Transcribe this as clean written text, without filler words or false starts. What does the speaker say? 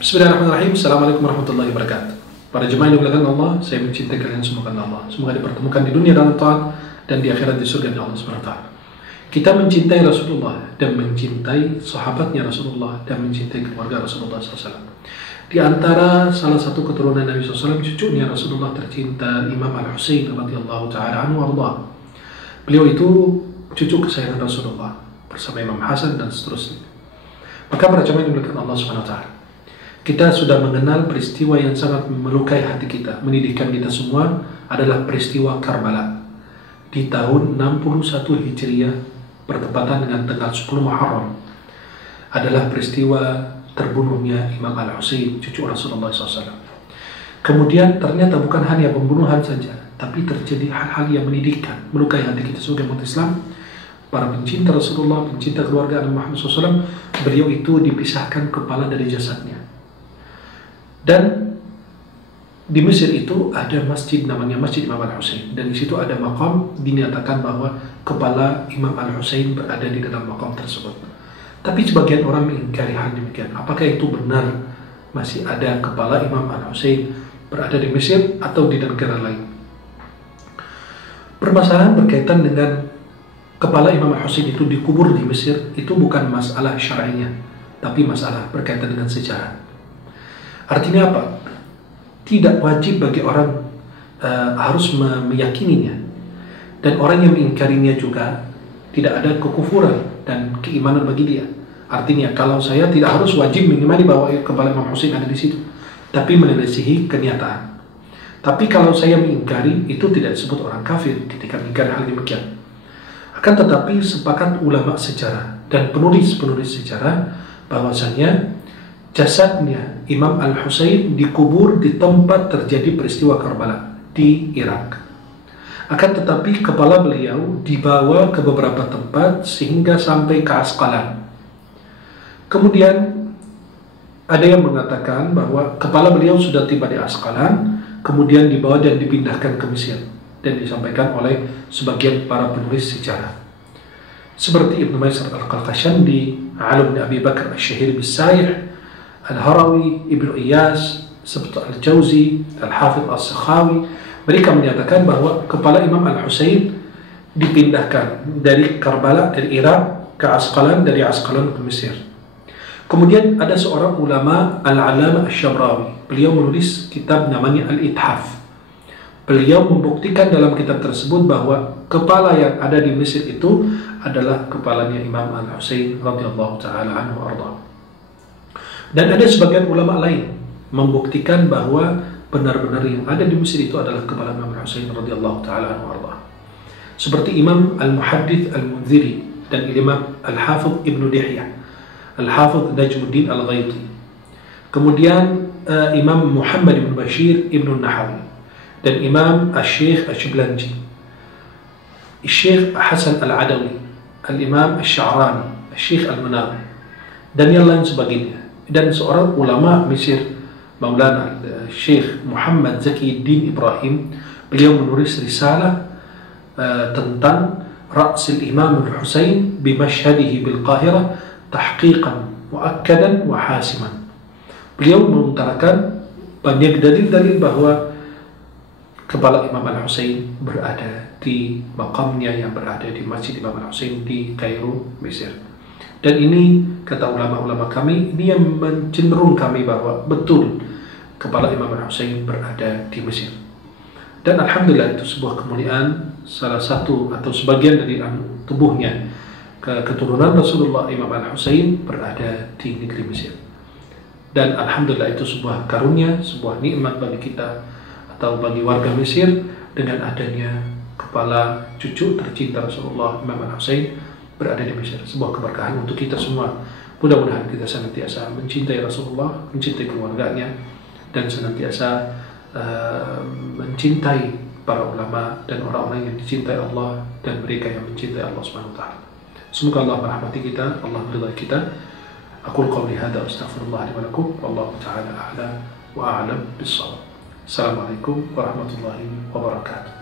Bismillahirrahmanirrahim. Assalamualaikum warahmatullahi wabarakatuh. Para jemaah yang dimuliakan Allah, saya mencintai kalian semua karena Allah. Semoga dipertemukan di dunia dalam taat dan di akhirat di surga Allah Subhanahu wa taala. Kita mencintai Rasulullah dan mencintai sahabatnya Rasulullah dan mencintai keluarga Rasulullah SAW. Di antara salah satu keturunan Nabi SAW, cucunya Rasulullah tercinta Imam Al-Husain radhiyallahu taala anhu warḍah. Beliau itu cucu kesayangan Rasulullah bersama Imam Hasan dan seterusnya. Maka para jemaah yang dimuliakan Allah Subhanahu wa taala, kita sudah mengenal peristiwa yang sangat melukai hati kita, mendidikan kita semua, adalah peristiwa Karbala di tahun 61 Hijriah bertepatan dengan tanggal 10 Muharram. Adalah peristiwa terbunuhnya Imam Al-Husain, cucu Rasulullah SAW. Kemudian ternyata bukan hanya pembunuhan saja, tapi terjadi hal-hal yang mendidikan, melukai hati kita sebagai umat Islam. Para pencinta Rasulullah, pencinta keluarga Nabi Muhammad SAW, beliau itu dipisahkan kepala dari jasadnya. Dan di Mesir itu ada masjid namanya Masjid Imam Al-Husain, dan di situ ada maqam, dinyatakan bahwa kepala Imam Al-Husain berada di dalam maqam tersebut. Tapi sebagian orang mengingkari hal demikian. Apakah itu benar masih ada kepala Imam Al-Husain berada di Mesir atau di negara lain? Permasalahan berkaitan dengan kepala Imam Al-Husain itu dikubur di Mesir itu bukan masalah syar'inya, tapi masalah berkaitan dengan sejarah. Artinya apa? Tidak wajib bagi orang harus meyakininya, dan orang yang mengingkarinya juga tidak ada kekufuran dan keimanan bagi dia. Artinya kalau saya tidak harus wajib mengimani bahwa kepala Imam Husain ada di situ, tapi menyelisihi kenyataan. Tapi kalau saya mengingkari, itu tidak disebut orang kafir ketika mengingkari hal demikian. Akan tetapi sepakat ulama sejarah dan penulis-penulis sejarah bahwasanya jasadnya Imam Al-Husain dikubur di tempat terjadi peristiwa Karbala di Irak. Akan tetapi kepala beliau dibawa ke beberapa tempat sehingga sampai ke Asqalan. Kemudian ada yang mengatakan bahwa kepala beliau sudah tiba di Asqalan, kemudian dibawa dan dipindahkan ke Mesir, dan disampaikan oleh sebagian para penulis sejarah seperti Ibnu Maysar Al-Qalqashandi, Ali bin Abi Bakar Asy-Syahir bis-Sayh, Al-Harawi, Ibnu Iyas, Sabtu Al-Jauzi, Al-Hafidh As-Sakhawi. Mereka menyatakan bahwa kepala Imam Al-Husain dipindahkan dari Karbala, dari Irak ke Asqalan, dari Asqalan ke Mesir. Kemudian ada seorang ulama, Al-Allamah Asy-Syabrawi. Beliau menulis kitab namanya Al-Ithaf. Beliau membuktikan dalam kitab tersebut bahwa kepala yang ada di Mesir itu adalah kepalanya Imam Al-Husain radhiyallahu taala anhu warḍah. Dan ada sebagian ulama lain membuktikan bahwa benar-benar yang ada di Mesir itu adalah kepala Imam Husain radhiyallahu taala anhu warḍah. Seperti Imam Al-Muhaddits Al-Munziri dan Imam Al-Hafidh Ibnu Dihyah, Al-Hafidh Najmuddin Al-Ghaiti. Kemudian Imam Muhammad bin Bashir Ibnu Nahawi dan Imam Asy-Syaikh Asy-Shiblanji, Asy-Syaikh Hasan Al-Adawi, Al-Imam Asy-Sya'rani, Asy-Syaikh Al-Munawi, dan yang lain sebagainya. Dan seorang ulama Mesir, Maulana Syekh Muhammad Zakiuddin Ibrahim, beliau menulis risalah tentang Ra'sil Imam Al-Husain bimashhadihi bil Qahirah tahqiqan muakkadan wa hasiman. Beliau mengutarakan banyak dalil-dalil bahwa kepala Imam Al-Husain berada di makamnya yang berada di Masjid Imam Al-Husain di Kairo, Mesir. Dan ini kata ulama-ulama kami, ini yang mencenderung kami bahwa betul kepala Imam Al-Husain berada di Mesir. Dan alhamdulillah itu sebuah kemuliaan, salah satu atau sebagian dari tubuhnya keturunan Rasulullah Imam Al-Husain berada di negeri Mesir. Dan alhamdulillah itu sebuah karunia, sebuah nikmat bagi kita atau bagi warga Mesir dengan adanya kepala cucu tercinta Rasulullah Imam Al-Husain berada di Mesir. Sebuah keberkahan untuk kita semua. Mudah-mudahan kita senantiasa mencintai Rasulullah, mencintai keluarganya, dan senantiasa mencintai para ulama dan orang-orang yang dicintai Allah dan mereka yang mencintai Allah Subhanahu wa taala. Semoga Allah merahmati kita, Allah meridai kita. Aqul qawli hadza wa astaghfirullah li wa lakum, wallahu ta'ala a'la wa a'lam bis-shawab. Assalamualaikum warahmatullahi wabarakatuh.